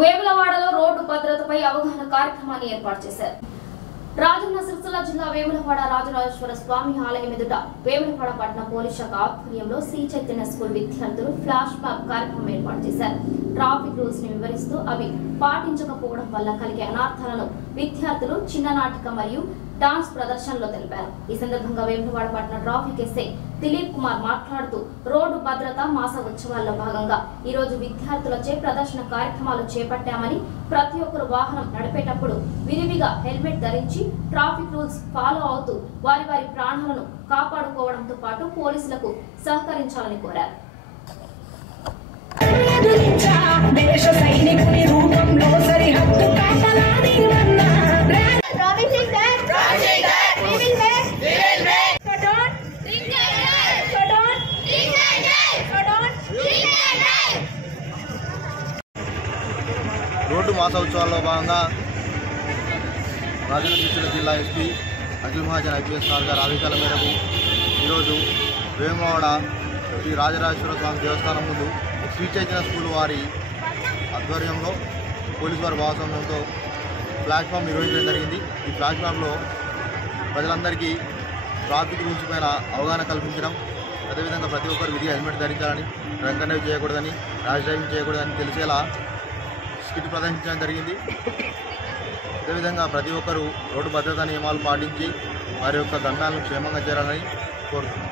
వేములవాడలో రోడ్డు భద్రతపై అవగాహన కార్యక్రమాన్ని ఏర్పాటు చేశారు. రాజన్న సిరిసిల్ల జిల్లా వేములవాడ రాజరాజేశ్వర స్వామి ఆలయం ఎదుట వేములవాడ పట్టణ పోలీస్ శాఖ ఆధ్వర్యంలో శ్రీ చైతన్య స్కూల్ విద్యార్థులు ఫ్లాష్ మాబ్ కార్యక్రమం ఏర్పాటు చేశారు. ట్రాఫిక్ రూల్స్ ని వివరిస్తూ అవి పాటించకపోవడం వల్ల కలిగే అనార్థాలను విద్యార్థులు చిన్ననాటిక మరియు డాన్స్ ప్రదర్శనలో తెలిపారు. ఈ సందర్భంగా వేములవాడ పట్టణ ట్రాఫిక్ ఎస్ఐ దిలీప్ కుమార్ మాట్లాడుతూ రోడ్డు భద్రత మాస ఉత్సవాల్లో భాగంగా ఈ రోజు విద్యార్థులచే ప్రదర్శన కార్యక్రమాలు చేపట్టామని, ప్రతి ఒక్కరు వాహనం నడిపేటప్పుడు విరివిగా హెల్మెట్ ధరించి ట్రాఫిక్ రూల్స్ ఫాలో అవుతూ వారి ప్రాణాలను కాపాడుకోవడంతో పాటు పోలీసులకు సహకరించాలని కోరారు. రోడ్డు మాసోత్సవాల్లో భాగంగా రాజన్న సిరిసిల్ల జిల్లా ఎస్పీ అఖిల్ మహాజన్ ఐపీఎస్ గారి ఆదేశాల మేరకు ఈరోజు వేములవాడ శ్రీ రాజరాజేశ్వర స్వామి దేవస్థానం ముందు శ్రీ చైతన్య స్కూల్ వారి ఆధ్వర్యంలో పోలీసు వారి భాగస్వామ్యంతో ఫ్లాష్ మాబ్ నిర్వహించడం జరిగింది. ఈ ఫ్లాష్ మాబ్లో ప్రజలందరికీ ట్రాఫిక్ రూల్స్ పైన అవగాహన కల్పించడం, అదేవిధంగా ప్రతి ఒక్కరు విధిగా హెల్మెట్ ధరించాలని, డ్రంక్ అండ్ డ్రైవ్ చేయకూడదని, ర్యాష్ డ్రైవింగ్ చేయకూడదని తెలిసేలా స్కిట్ ప్రదర్శించడం జరిగింది. అదేవిధంగా ప్రతి ఒక్కరూ రోడ్డు భద్రతా నియమాలు పాటించి వారి యొక్క గమ్యాలను క్షేమంగా చేరాలని కోరుతున్నాను.